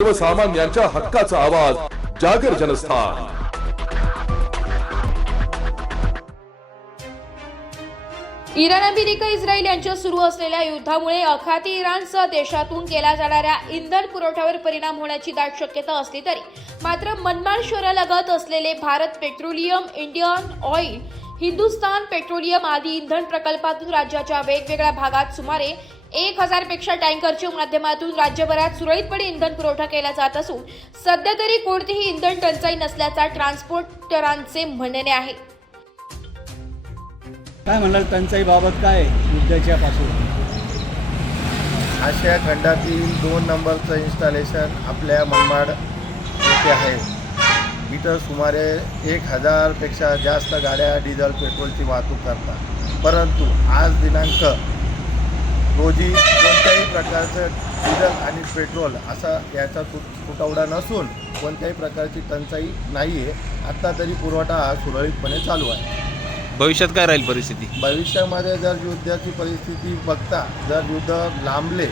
सर्वसामान्यांच्या हक्काचा आवाज जागर जनस्थान। इराण, अमेरिका, इस्रायल यांच्या सुरू असलेल्या युद्धामुळे आखाती इराणसह देशातून केल्या जाणाऱ्या इंधन पुरवठ्यावर परिणाम होण्याची दाट शक्यता असली तरी मात्र मनमाड शहरालगत असलेले Bharat petroleum, Indian oil, Hindustan petroleum आदी इंधन प्रकल्पातून राज्याच्या वेगवेगळ्या भागात सुमारे 1000 पेक्षा टँकरच्या माध्यमातून राज्यभरात सुरळीतपणे इंधन पुरवठा केला जात असून सध्या तरी कोणतीही इंधन टंचाई नसल्याचा ट्रान्सपोर्टरांचे म्हणणे आहे। काय म्हणाल टंचाईबाबत काय युद्धाच्या पासून? आशिया खंडातील 2 नंबरचं इन्स्टॉलेशन आपल्या मनमाड येथे आहे। इथं सुमारे 1000 पेक्षा जास्त गाड्या डिझेल पेट्रोलची वाहतूक करतात, परंतु आज दिनांक रोजी कोणत्याही प्रकारचं डिझेल आणि पेट्रोल असा याचा तुटवडा नसून कोणत्याही प्रकारची टंचाई नाही आहे। आत्ता तरी पुरवठा हा सुरळीतपणे चालू आहे। भविष्यात काय राहील परिस्थिती? भविष्यामध्ये जर युद्धाची परिस्थिती बघता जर युद्ध लांबले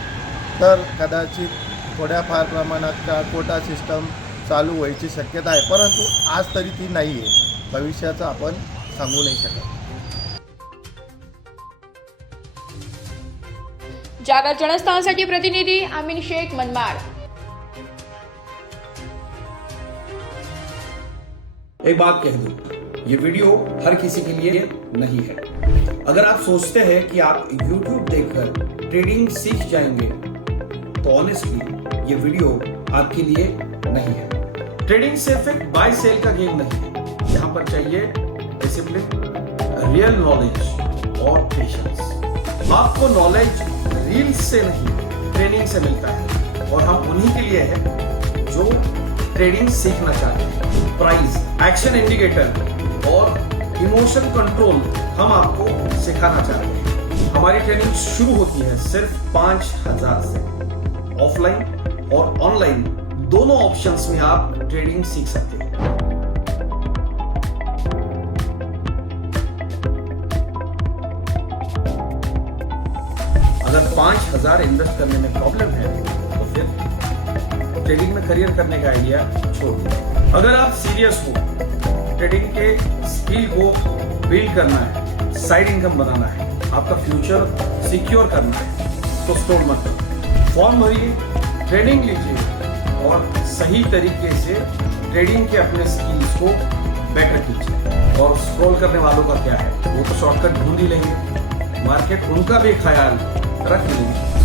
तर कदाचित थोड्याफार प्रमाणात कोटा सिस्टम चालू व्हायची शक्यता आहे, परंतु आज तरी ती नाही आहे। भविष्याचं आपण सांगू नाही शकत। जागर जनस्थानसाठी प्रतिनिधी अमीन शेख, मनमाड। एक बात कह दूं, ये वीडियो हर किसी के लिए नहीं है। अगर आप सोचते हैं कि आप YouTube देखकर ट्रेडिंग सीख जाएंगे तो ऑनेस्टली ये वीडियो आपके लिए नहीं है। ट्रेडिंग सिर्फ एक बाय सेल का गेम नहीं है। यहाँ पर चाहिए डिसिप्लिन, रियल नॉलेज और पेशेंस। आपको नॉलेज रील्स से नहीं ट्रेनिंग से मिलता है और हम उन्हीं के लिए हैं जो ट्रेडिंग सीखना चाहते हैं। प्राइस, एक्शन इंडिकेटर और इमोशन कंट्रोल हम आपको सिखाना चाह रहे हैं। हमारी ट्रेनिंग शुरू होती है सिर्फ 5000 से। ऑफलाइन और ऑनलाइन दोनों ऑप्शंस में आप ट्रेडिंग सीख सकते हैं। अगर 5000 इन्वेस्ट करने में प्रॉब्लम है तो फिर ट्रेडिंग में करियर करने का आइडिया छोड़ दीजिए। अगर आप सीरियस हो, ट्रेडिंग के स्किल को बिल्ड करना है, साइड इनकम बनाना है, आपका फ्यूचर सिक्योर करना है, तो स्टॉल मत करो। फॉर्म भरिए, ट्रेनिंग लीजिए और सही तरीके से ट्रेडिंग के अपने स्किल्स को बेटर कीजिए। और स्क्रॉल करने वालों का क्या है, वो तो शॉर्टकट ढूंढ ही लेंगे, मार्केट उनका भी ख्याल रख लेंगे।